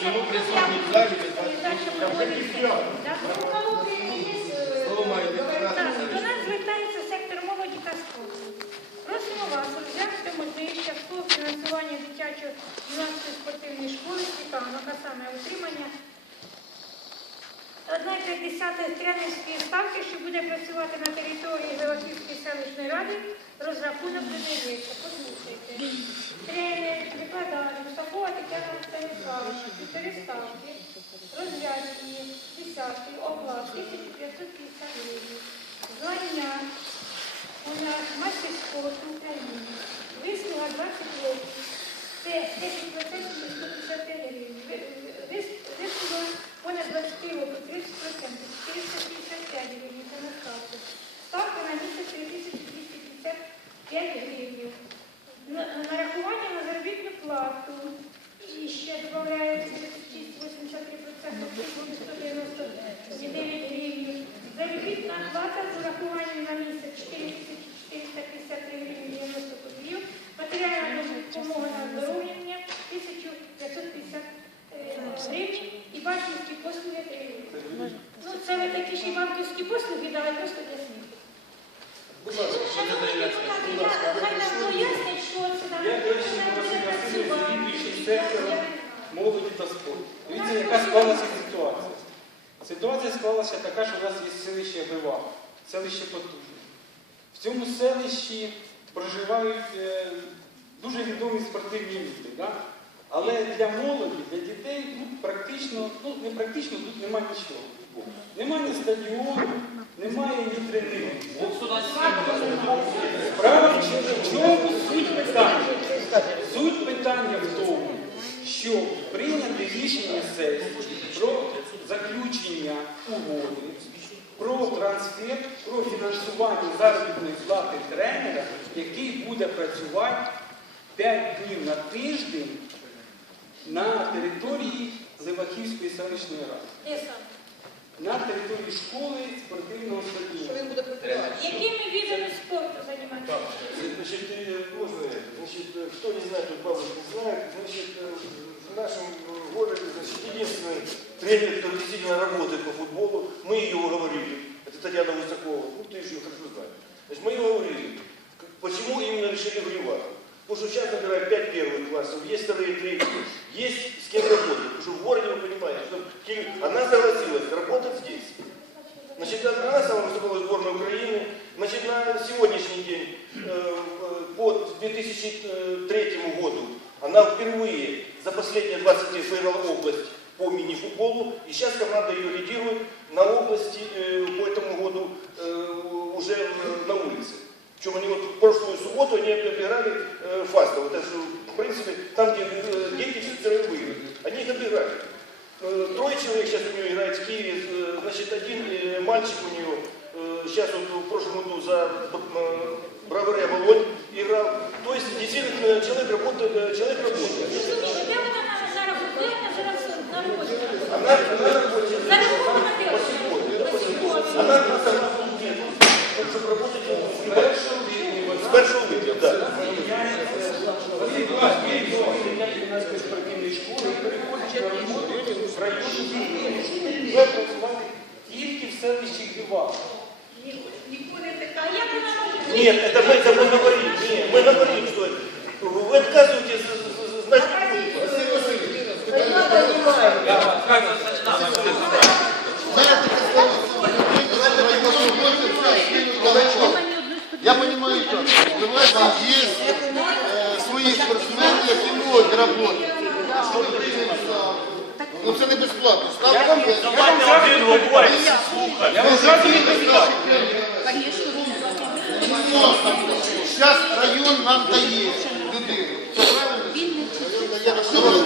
Чому присутні в залі е, до нас звертається сектор молоді та спорту. Просимо вас розглянути можливість фінансування дитячої юнацької спортивної школи цікавого, а саме утримання. Одна десятої тренерської ставки, що буде працювати на території Георгіївської селищної ради, розрахунок додається. Послухайте. Викладач, Сапова Тетяна Станіславовна, півтори ставки, розв'язки, десятки, оклад, 1550 гривень. Звання нас мастер спорту України. Вислуга 20 років. Це 10% 150 гривень. Ви- Вислуга понад 20 років, 30%, 455 гривень. Це на. Ставка на місяць 3255 гривень. На- Нарахування на заробітну плату. І ще додається 36,83%, буде 199 гривень. Заробітна плата з урахуванням на місяць 4453 гривень 90 копійок. Матеріальна допомога на здоров'я 1550 гривень і банківські послуги 3 гривні. Ну, це ви такі ж і банківські послуги дали просто для сміху. Будь ласка, що це за Шановні депутати, я- Хай нам пояснять, що це там. Я, до речі, це Василь Васильович, завідуючий сектором молоді та спорту. Дивіться, яка склалася ситуація. Ситуація склалася така, що у нас є селище Бива, селище Потужне. В цьому селищі проживають е, дуже відомі спортивні люди. Да? Але для молоді, для дітей тут практично, ну не практично, тут немає нічого. Немає ні стадіону, немає ні тренерів. Справа в чому суть питання? Суть питання в тому, що прийняти рішення сесії про заключення угоди, про трансфер, про фінансування заробітної плати тренера, який буде працювати 5 днів на тиждень на території Левахівської селищної ради? на території школи спортивного стадіону. Якими видами спорту займатися? Значит, э, можно, значит, э, кто не знает, тут бабушка знает, значит, э, в нашем э, городе, значит, единственный тренер, который действительно работает по футболу, мы ее уговорили, это Татьяна Высокова, ну ты же ее хорошо знаешь. Значит, мы ее уговорили, К- почему именно решили Гриваха? Потому что сейчас набирают 5 первых классов, есть вторые, третьи, есть с кем работать, потому что в городе, вы понимаете, что Кирилл- она согласилась работать здесь. Значит, она сама выступала в сборной Украины. Значит, на сегодняшний день, э, э, по 2003 году, она впервые за последние 20 лет выиграла область по мини-футболу. И сейчас команда ее лидирует на области э, по этому году э, уже э, на улице. Причем они вот в прошлую субботу они обыграли э, Фастов. Это же, в принципе, там, где э, дети все впервые. Они их обыграли. Э, Трое человек сейчас у нее играет в Киеве. Э, Значит, один э, мальчик у нее э, сейчас вот в прошлом году за э, Браваре Волонь играл. То есть, действительно, э, человек работает. э, Человек работает. Розумієте, де вона зараз де вона зараз на роботі? Она, она сьогодні. Она на согласном нет. Чтобы работать с большого видео, да. юнацької спортивної школи і переходить на роботу в районі Києва. Вже працювати тільки в селищі Грива. А як вона може? Нет, это мы, это мы говорим. Нет, мы говорим, что это. Вы отказываете, говорю. Я вам зразу відповідаю. Зараз район нам дає людину. Я вам зразу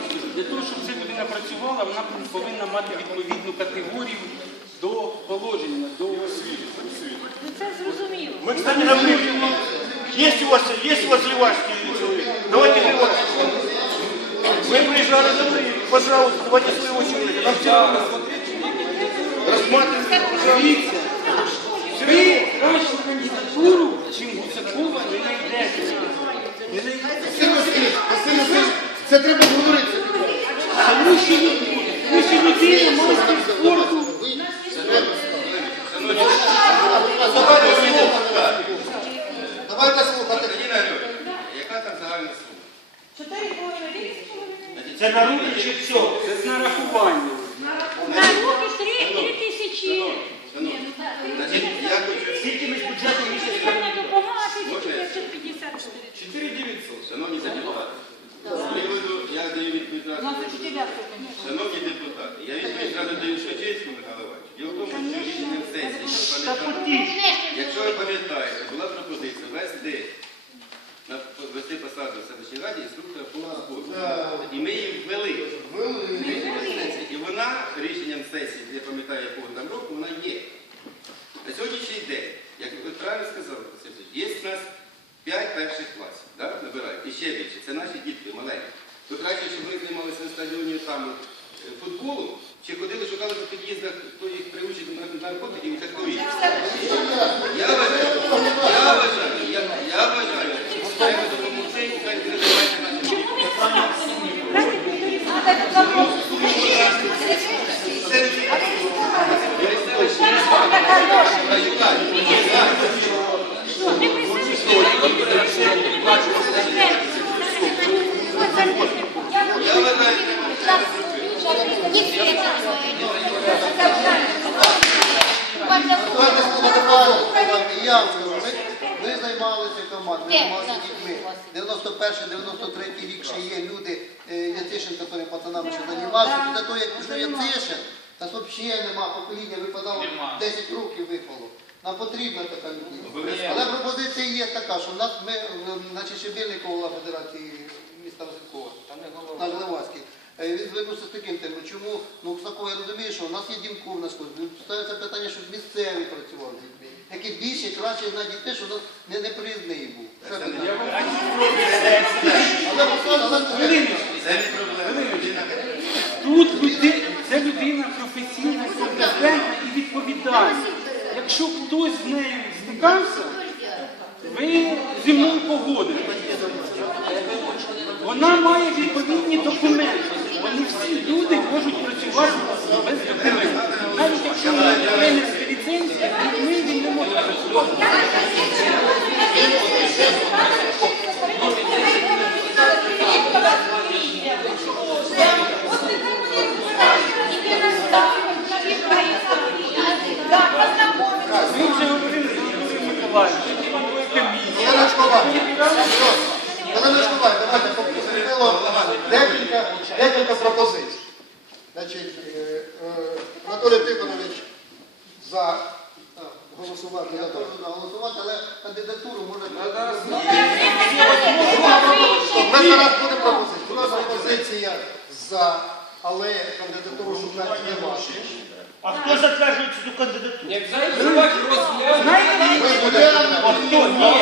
скажу, для того, щоб ця людина працювала, вона повинна мати відповідну категорію до положення, до освіти. Це зрозуміло. Мы, кстати, напрямую. Есть у вас, есть у вас ливанские человек? Давайте ливанские. Мы приезжали домой, пожалуйста, давайте своего человека. Нам все равно. Рассматривайте, пожалуйста. Вы вашу кандидатуру Гусакову не знайдете. Не знайдете. Василь це треба говорити. Тому що ви ще людина майстер спорту. Давайте слухати. Давайте слухати. Яка там загальна сума? Чотири половини, дев'ять. Це на руки чи все? Це з нарахування. На руки три, три тисячі. Шановні, значить, я хочу... Скільки ми з бюджету місяць? Соціальна допомога 1554. 4900. Шановні депутати, Шановні депутати, я відповідь разу даю Шевченському Михайлу Івановичу. Діло в тому, що рішенням сесії, що пам'ятаєте, якщо ви пам'ятаєте, була пропозиція ввести на ввести посаду в селищній раді інструктора по спорту. І ми її ввели. Рішенням сесії. І вона рішенням сесії, я пам'ятаю, якого там року, вона є. На сьогоднішній день, як ви правильно сказали, Василь Васильович, є в нас 5 перших класів, да, набирають, і ще більше. Це наші дітки маленькі. То краще, щоб вони займалися на стадіоні там е, футболом, чи ходили, шукали по під'їздах, хто їх приучить нар- наркотиків і такові. Я вважаю, я вважаю, я, я вважаю, що треба допомогти, і хай не займається нашим Я вважаю, Давайте слухати пану. Я вам скажу, ми, ми займалися командою, ми 91-93 рік ще є люди, ятишин, Яцишин, який пацанами ще займався. Після того, як пішов Яцишин, та взагалі нема покоління, випадало 10 років випало. Нам потрібна така людина. Але пропозиція є така, що в нас ми, е, значить, Щебельников Федерації міста Василькова, на Левацький. Е, Він звернувся з таким темою. Чому? Ну, Ксаков, я розумію, що у нас є Дімков на сході. Ставиться питання, щоб місцевий працював з дітьми. Який більше, краще знає дітей, що у нас не, не приїзний був. Це не Тут люди, це людина професійна, компетентна і відповідальна. Якщо хтось з нею стикався, ви зі мною погодите. Вона має відповідні документи. Вони всі люди можуть працювати без документів. Навіть якщо не тренерська ліцензія, ми він не може працювати. Ми вже говорили з Анатолієм Миколаївичем, головою комісії. Олена Шкова. Олена Шкова, давайте попросимо декілька, декілька пропозицій. Значить, е, е, Анатолій Тихонович за а, голосувати. Я теж за голосувати, але кандидатуру може... Ми зараз буде пропозиція. Була пропозиція за, але кандидатуру шукати. А хто затверджує цю кандидатуру? Знаєте, Ми будемо... Хто? Ні.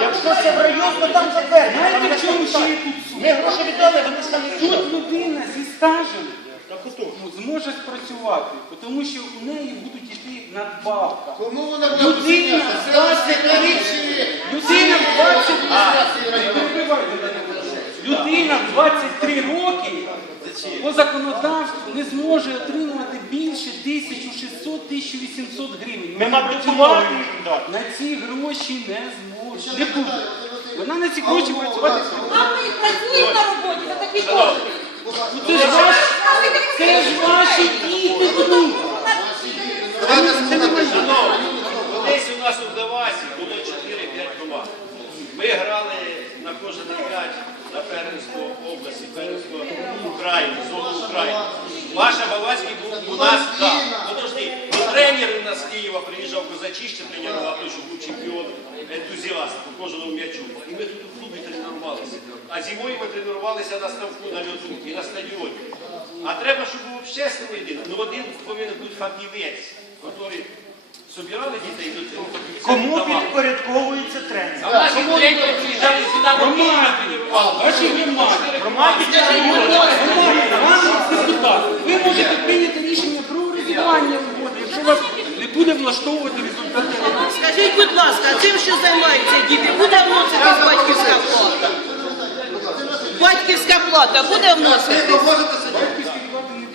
Якщо це в район, то там затверджує. знаєте, в чому ще є тут суть? Ми гроші віддали, вони самі Тут людина зі стажем Так ото. ну, зможе спрацювати, тому що у неї будуть йти надбавка. Кому вона буде Людина, присягати? Селищні комісії. Людина в 20 Адміністрації району. Перебивайте мене. Людина в 23 роки по законодавству не зможе отримувати більше 1600-1800 гривень. Ми, допомогу на ці гроші не зможе. Не буде. Вона на ці гроші працювати не буде. Мами працюють на роботі за такі кошти. Ну, Це ж ваш, це ж ваші діти внуки. Давайте слухати. Колись у нас у Девасі було 4-5 команд. Ми грали на кожен м'яч на області, Пермську Україну, зону України. Ваша Бавацький був у нас, так. Подожди, тренер у нас з Києва приїжджав Козачище, тренував той, що був чемпіон, ентузіаст по кожному м'ячу. І ми тут у клубі тренувалися. А зимою ми тренувалися на ставку, на льоду і на стадіоні. А треба, щоб був общественний один. Ну один повинен бути фахівець, який собирали дітей до цього. Кому підпорядковується тренер? А наші тренери приїжджали сюди на Громаді, ваші громади. Громаді Ви можете прийняти рішення про урядування угоди, якщо вас не буде влаштовувати результати. Скажіть, будь ласка, а цим що займаються діти? Буде вноситись батьківська плата? батьківська плата буде вносити? Ви можете сидіти.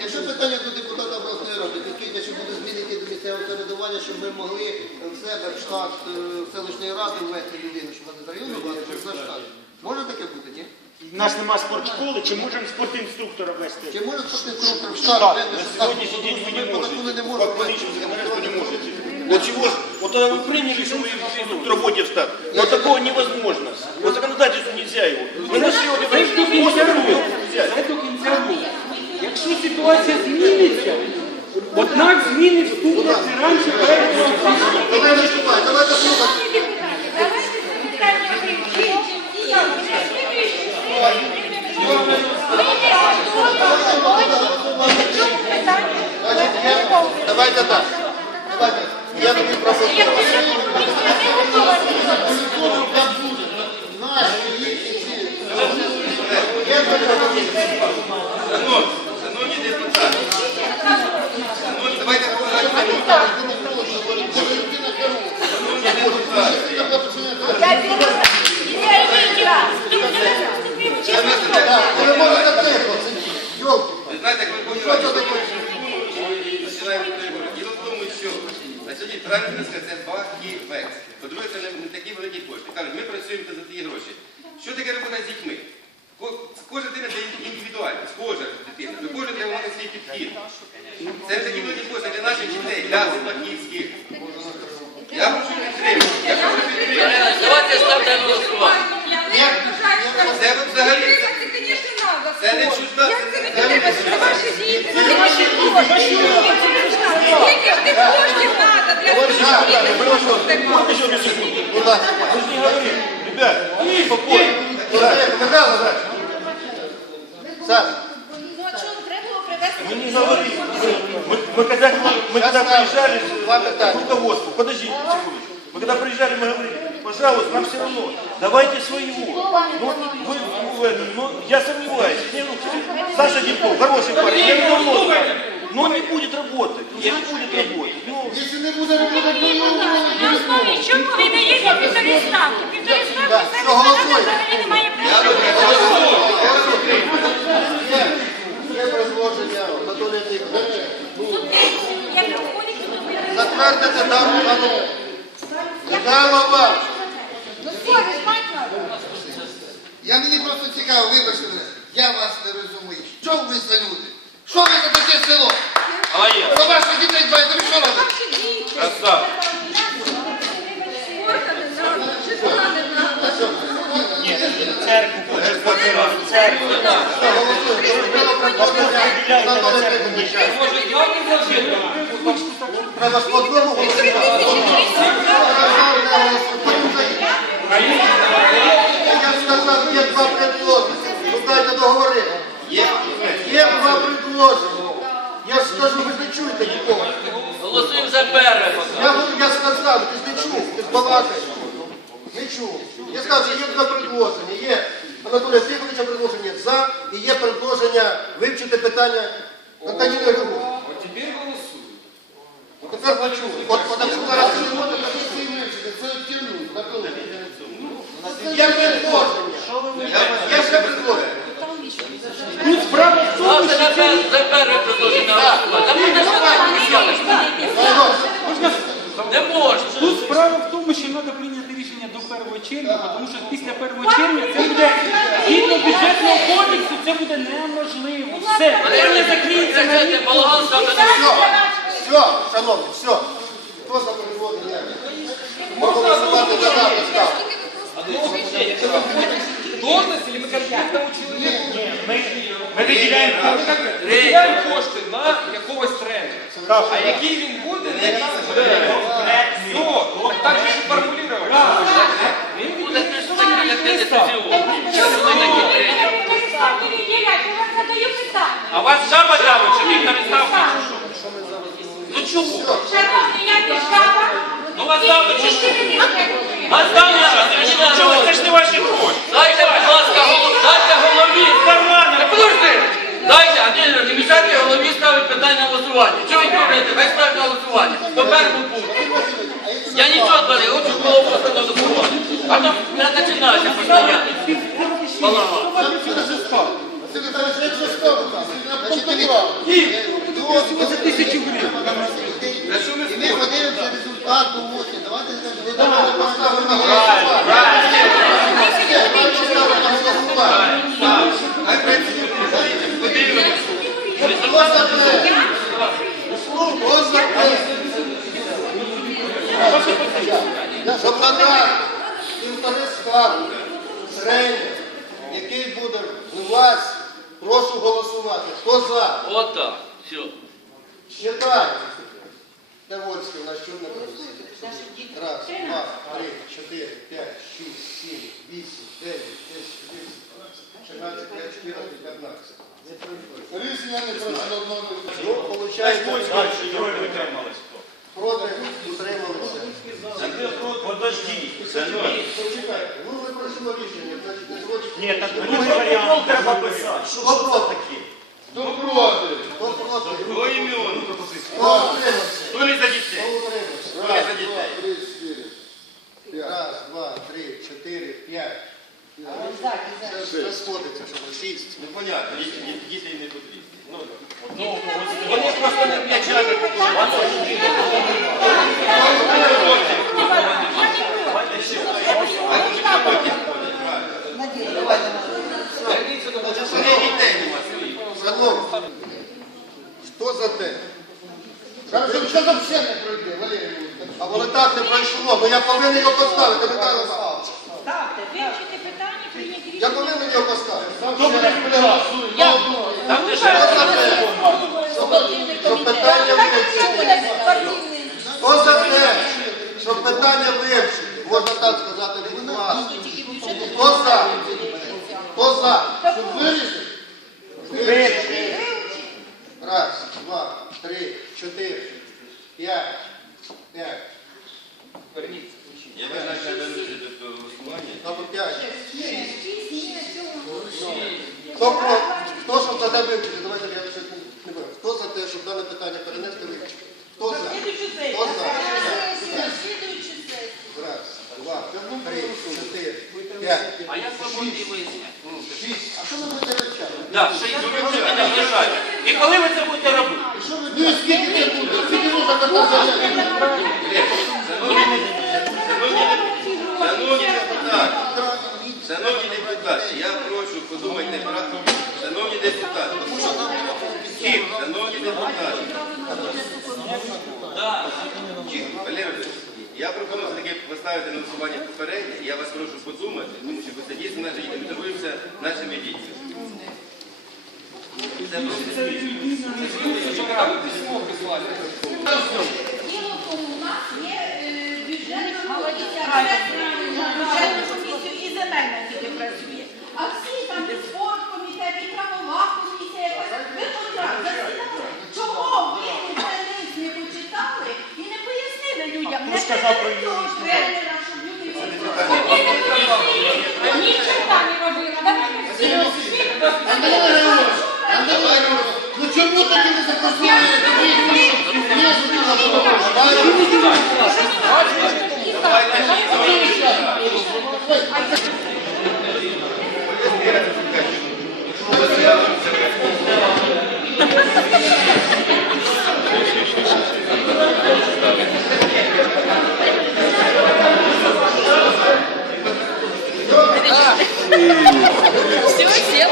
Якщо питання до депутата обласної ради, підкиньте, що буде змінити до місцевого самоврядування, щоб ми могли в себе в штат е, селищної ради ввести людину, щоб вона з району була, щоб за штат. Може таке бути, ні? У нас нема спортшколи, чи можемо спортінструктора вести? Чи може спортинструктор в штат Так, ввести, на що сьогоднішній день ви не ми можете. не По можемо экономическому ввести? законодательству не можете. Вот чего ж, вот тогда вы приняли, что мы инструктора вводим в штат. Но такого невозможно. По законодательству нельзя его. Мы нашли вот это, можно взять. Це до кінця року. Якщо ситуація зміниться, однак зміни вступлять раніше першого січня. Давай не вступай, давайте слухати. Шановні депутати, давайте це питання вивчимо. Так, на слідуючій сесії ми не готові в цьому питанні обов'язково. Давайте так. Давайте. Я тобі пропоную. На сьогодні сказати, це фахівець. По-друге, це не такі великі кошти. Кажуть, ми працюємо за ті гроші. Що таке робота з дітьми? Ко- Кожна дитина це індивідуально, схожа дитина. До кожного треба мати свій підхід. Це не такі великі кошти для наших дітей, для фахівських. Я прошу підтримати. Я прошу підтримати. Давайте ставте на голосування. Це взагалі це не чужда. Це не Ваші діти, це ваші кошти. Скільки ж тих коштів треба для того, щоб діти Вот еще одну секунду. Будь ласка. Мы же не говорим. Ребят, спокойно. Михайло, Саш. Саш. Ну, а чому треба привезти? Мы не говорим. Мы, мы когда, мы когда приезжали к руководству, подождите секундочку. Мы когда приезжали, мы говорили, пожалуйста, нам все равно, давайте своего. Ну, вы, в этом, ну, я сомневаюсь. Не, ну, Саша Дипков, хороший парень, я его давно. Но он не будет работать. Он не будет работать. Ну, Якщо не буде робити, ну, ну, На основі чому ви даєте півтори ставки? Півтори ставки це що голосуємо? взагалі немає Я права. Є, є предложення Анатолія Тихоновича. Як виходить, то ви Затвердити дату на нову. Михайло Павлович, Ну, совість мать надо. я мені просто цікаво, вибачте мене, я вас не розумію. Що ви за люди? Що ви за таке село? А я. За ваших дітей дбаєте, ви що робите? Красава. Треба. церкву, церкву. Анатолій Тихонович. Треба ж по одному голосувати. Я сказав, є два предложення. Ну дайте договорити. Є фахівець. Є два предложення. Я ж скажу, ви ж не чуєте нікого. Голосуємо за перше. Я, я сказав, ти ж не чув, ти ж балакаєш. Не чув. Я є два предложення. Є Анатолія Тихоновича предложення за і є предложення вивчити питання Антоніни Григорівни. От тепер голосують. От тепер почув. От потому що зараз не можна комісії вивчити, це тягнуть на. Є предложення. Я ще предложення. Тут справа в тому, що за перше, за перше предложення голосувати. Не можна. Тут справа в тому, що треба прийняти 1 червня, тому що після 1 червня це буде згідно бюджетного кодексу, це буде неможливо. Все, питання закриється на рік. Все, все, шановні, все. Хто за предложення? Можна голосувати за дати ставку. Ми виділяємо Виділяємо кошти на якогось тренера. А який він буде, не Все, так же задаю питання. А вас жаба давить, що він там ставки? Ну чого? Шановні, я пішла. Ну вас давить, що? Вас що? давить, що? Чого? Це ж не ваші гроші. Дайте, будь ласка, голов... дайте голові. Та. Дайте, а не, не мішайте голові ставити питання голосування. Чого ви говорите? Ви ставите на голосування. По першому пункту. Я нічого не хочу було просто на. А то не починається до- Тисячу гривень. І ми подивимося результат до осені. Давайте ви давайте поставимо на голосування. Все, давайте поставимо на голосування. Хай працює, подивимося. Хто за те? Хто за те? Щоб надати півтори складу тренер, який буде у вас, прошу голосувати. Хто за? От так. Все. Считай. Тавольський у нас чорна комісія. Раз, два, три, чотири, п'ять, шість, сім, вісім, дев'ять, десять, одинадцять, тринадцять, п'ять, чотирнадцять, п'ятнадцять. Рішення не пройшло одного. Ну, виходить, проти утрималися. Подожди. Почекайте, ну не пройшло рішення, значить не. Ні, так другий варіант треба писати. Що Хто проти? таке? Хто проти? Хто проти? Хто імен? Хто утримався? Хто не за дітей? Хто не за Раз, два, дітей? три, чотири. Раз, два, три, чотири, п'ять. Це це сходиться, щоб шість. Ну, понятно, діти не потрібні. Ну, Вони просто не. Шановні, хто за те? Що там все не пройде, Валерій А воно так не пройшло, бо я повинен його поставити, Михайло Михайлович. Ставте, вивчити питання, прийняти Я повинен його поставити. Хто буде підтримувати? Там де Хто за те? Щоб- Щоб питання вивчити. Хто за те, щоб питання вивчити? Можна так сказати, від вас. Хто за? Хто за? Щоб вирішити? Вивчити. Раз, два, три, чотири, п'ять, п'ять. Я вважаю, що виносити до голосування. Або п'ять. Хто про хто щоб тоді вивчити? Давайте я ще не- беру. Хто за те, щоб дане питання перенести вивчити? Хто за? Хто за? Раз, два, три, чотири, п'ять, А я свободний виясняю. шість. А що ви будете вивчати? Так, що не вважають. І коли ви це будете робити? Ну і скільки це буде? Скільки можна така заявити? Шановні депутати, шановні депутати, я прошу, подумайте правду. Шановні депутати, Тихо, шановні депутати. Валерій я пропоную все-таки поставити на голосування попереднє. Я вас прошу подумати, тому що це дійсно наші діти. Ми нашими дітьми. Це просто. Діло в тому, у нас є е, бюджетна комісія, бюджетна комісія і земельна тільки працює. А всі там і спорт комітет, і правова комісія, якась. ви хоч раз засідали. Чого ви це лист не почитали і не пояснили людям? Не того тренера, щоб люди Вони. Ні, чорта не робила. Давайте всі Григорович, ну чому тоді не запросили тоді Все, все.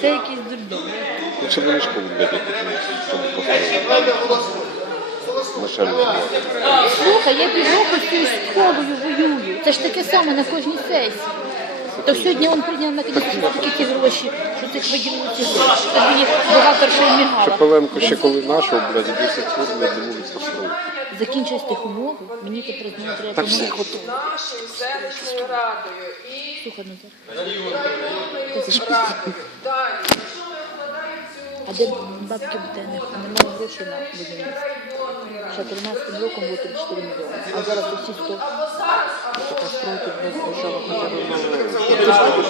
Це якийсь дурдом. Лучше вони школу. Слухай, я півроку з цією школою воюю. Це ж таке саме на кожній сесії. То сьогодні він прийняв на такі ті гроші, що цих виділили ці гроші. Тобі мені бухгалтерша й мігала. Шепеленко ще коли нашого, блядь, 10 років не вулиць построїв. Закінчуй з тих умов, мені тепер знову треба Так все. готово. от нашою селищною радою і Слухай, Назар. районною радою. Далі, що ми вкладаємо цю А де бабки буде? Немає грошей на будівництво. Ще 13 роком було 34 мільйони. А зараз усі 100. Построїти без держави хоча б.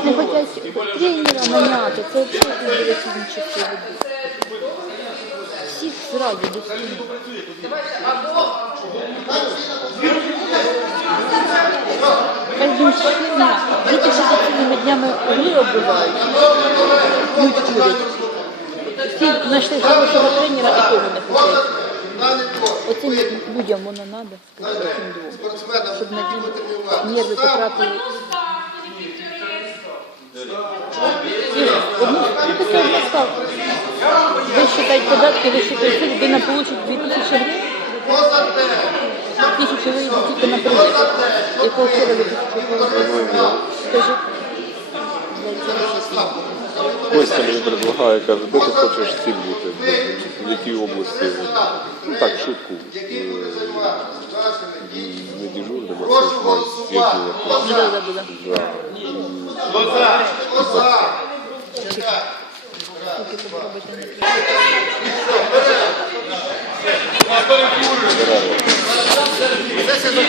Не хотять тренера наняти. Це взагалі ідіотизм чистої води. Всіх зразу до стіни. Щодня. Діти ще цілими днями угли оббивають. Ну, курять. Всі знайшли хорошого тренера і того не хочуть. Оцим людям воно треба, цим двом. Щоб на дім нерви Одну на. Ви считаєте податки, ви считаєте, людина получить 2000 гривень? Тисячу вийде тільки на проєкт. Якого вчора ви Скажи. Костя мені предлагає, каже, де ти хочеш цим бути? В якій області? Ну так, шутку. Е, Не дежурним, а це ж має з'єднання. Ну,